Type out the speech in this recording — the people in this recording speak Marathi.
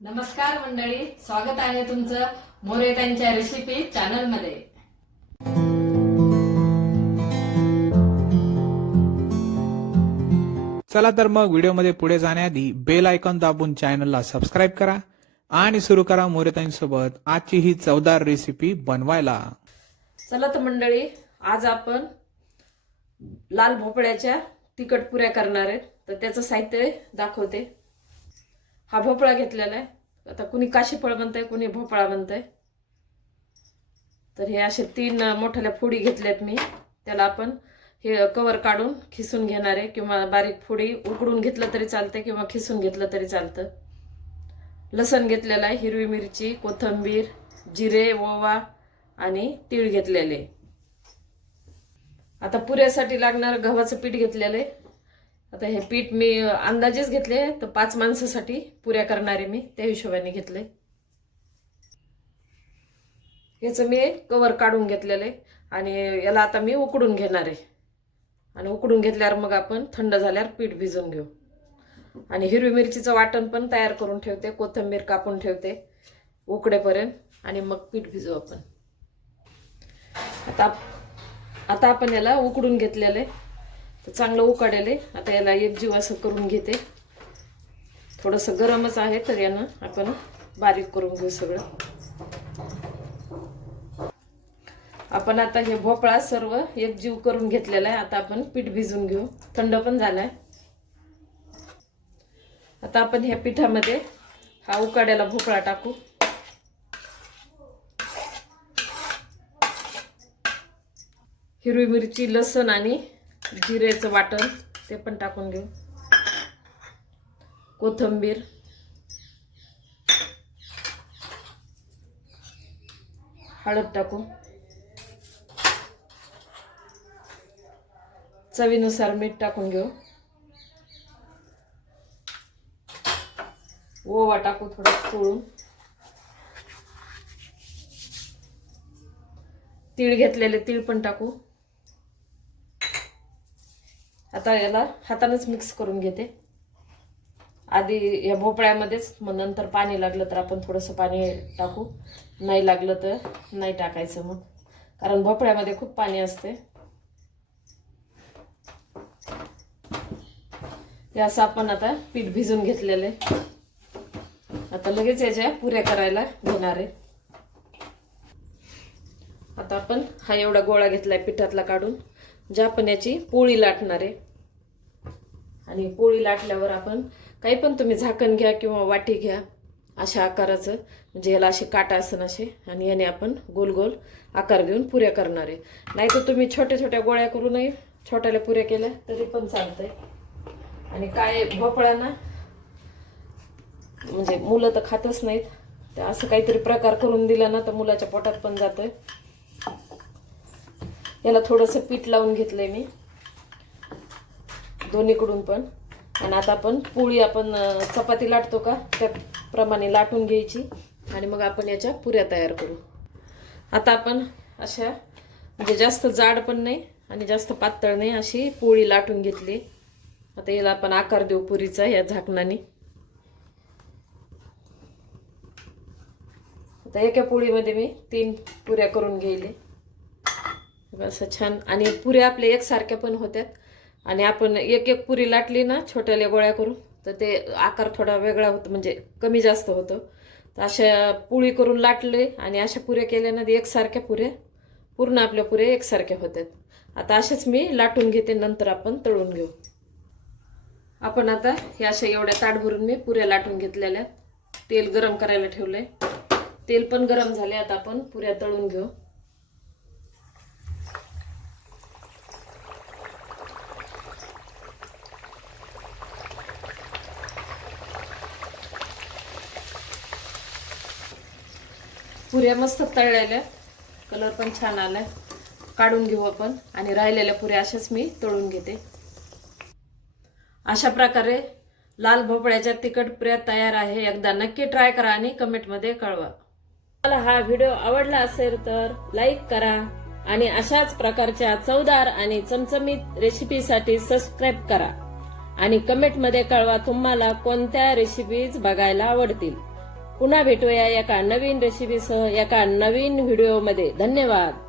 नमस्कार मंडळी, स्वागत आहे तुमचं मोरे त्यांच्या रेसिपी चॅनल मध्ये। चला तर मग व्हिडिओमध्ये पुढे जाण्याआधी बेल आयकॉन दाबून चॅनलला सबस्क्राईब करा आणि सुरू करा मोरेताईंसोबत आजची ही चवदार रेसिपी बनवायला। चला तर मंडळी, आज आपण लाल भोपळ्याच्या तिखट पुऱ्या करणार आहेत। तर त्याचं साहित्य दाखवते। हा भोपळा घेतलेला आहे। आता कुणी काशीफळ म्हणतंय, कुणी भोपळा म्हणतंय। तर हे असे 3 मोठ्या फोडी घेतल्यात मी। त्याला आपण हे कवर काढून खिसून घेणार आहे, किंवा बारीक फोडी उकडून घेतलं तरी चालते किंवा खिसून घेतलं तरी चालतं। लसण घेतलेला आहे, हिरवी मिरची, कोथिंबीर, जिरे, ओवा आणि तीळ घेतलेले। आता पुऱ्यासाठी लागणार गव्हाचं पीठ घेतलेलं आहे। आता हे पीठ मी अंदाजेच घेतले, तर 5 माणसासाठी पुऱ्या करणार आहे मी, त्या हिशोबाने घेतले। याचं मी कवर काढून घेतलेलं आहे आणि याला आता मी उकडून घेणार आहे। आणि उकडून घेतल्यावर मग आपण थंड झाल्यावर पीठ भिजवून घेऊ। आणि हिरवी मिरचीचं वाटण पण तयार करून ठेवते, कोथिंबीर कापून ठेवते उकडेपर्यंत, आणि मग पीठ भिजवू आपण। आता आपण याला उकडून घेतलेलं आहे, तर चांगलं उकडेल आहे। आता याला एकजीव असं करून घेते। थोडंसं गरमच आहे, तर यानं आपण बारीक करून घेऊ सगळं। आपण आता हे भोपळा सर्व एकजीव करून घेतलेला आहे। आता आपण पीठ भिजवून घेऊ, थंड पण झालाय। आता आपण ह्या पिठामध्ये हा उकड्याला भोपळा टाकू। हिरवी मिरची, लसण आणि जिरेचं वाटण ते पण टाकून घेऊ। कोथिंबीर, हळद टाकू, चवीनुसार मीठ टाकून घेऊ, ओवा टाकू थोडा चोळून, तीळ घेतलेले तीळ पण टाकू। आता याला हातानेच मिक्स करून घेते आधी या भोपळ्यामध्येच, मग नंतर पाणी लागलं तर आपण थोडंसं पाणी टाकू, नाही लागलं तर नाही टाकायचं मग, कारण भोपळ्यामध्ये खूप पाणी असते। हे असं आपण आता पीठ भिजून घेतलेले। आता लगेच याच्या पुऱ्या करायला घेणार आहे। आता आपण हा एवढा गोळा घेतलाय पिठातला काढून, ज्या आपण याची पोळी लाटणार आहे। आणि पोळी लाटल्यावर आपण काही पण तुम्ही झाकण घ्या किंवा वाटी घ्या अशा आकाराचं, म्हणजे याला असे काटा असन असे, आणि याने आपण गोल गोल आकार देऊन पुऱ्या करणार आहे। नाही तर तुम्ही छोट्या छोट्या गोळ्या करूनही छोट्याल्या पुऱ्या केल्या तरी पण चालतंय। आणि काय भोपळा ना, म्हणजे मुलं तर खातच नाहीत, तर असं काहीतरी प्रकार करून दिला ना तर मुलाच्या पोटात पण जातोय। याला थोडंसं पीठ लावून घेतलंय मी दोन्हीकडून पण। आणि आता आपण पोळी आपण चपाती लाटतो का त्याप्रमाणे लाटून घ्यायची, आणि मग आपण याच्या पुऱ्या तयार करू। आता आपण अशा, म्हणजे जास्त जाड पण नाही आणि जास्त पातळ नाही, अशी पोळी लाटून घेतली। आता याला आपण आकार देऊ पुरीचा या झाकणाने। आता एका पोळीमध्ये मी 3 पुऱ्या करून घेतले, असं छान। आणि पुऱ्या आपल्या एकसारख्या पण होत्यात, आणि आपण एक एक पुरी लाटली ना छोट्याल्या गोळ्या करून, तर ते आकार थोडा वेगळा होतो, म्हणजे कमी जास्त होतं। तर अशा पोळी करून लाटले आणि अशा पुऱ्या केल्या ना, एकसारख्या पुऱ्या, पूर्ण आपल्या पुऱ्या एकसारख्या होत्यात। आता अशाच मी लाटून घेते, नंतर आपण तळून घेऊ। आपण आता हे अशा एवढ्या ताट भरून मी पुऱ्या लाटून घेतलेल्या। तेल गरम करायला ठेवलंय, तेल पण गरम झाले। आता आपण पुऱ्या तळून घेऊ। पुऱ्या मस्त तळलेल्या, कलर पण छान आलाय। काढून घेऊ आपण, आणि राहिलेल्या पुऱ्या अशाच मी तळून घेते। अशा प्रकारे लाल भोपळ्याच्या तिखट पुऱ्या तयार आहे। एकदा नक्की ट्राय करा आणि कमेंटमध्ये कळवा। तुम्हाला हा व्हिडिओ आवडला असेल तर लाईक करा, आणि अशाच प्रकारच्या चवदार आणि चमचमीत रेसिपीसाठी सबस्क्राईब करा, आणि कमेंटमध्ये कळवा तुम्हाला कोणत्या रेसिपीज बघायला आवडतील। पुन्हा भेटूया एका नवीन रेसिपीसह एका नवीन व्हिडिओमध्ये. धन्यवाद.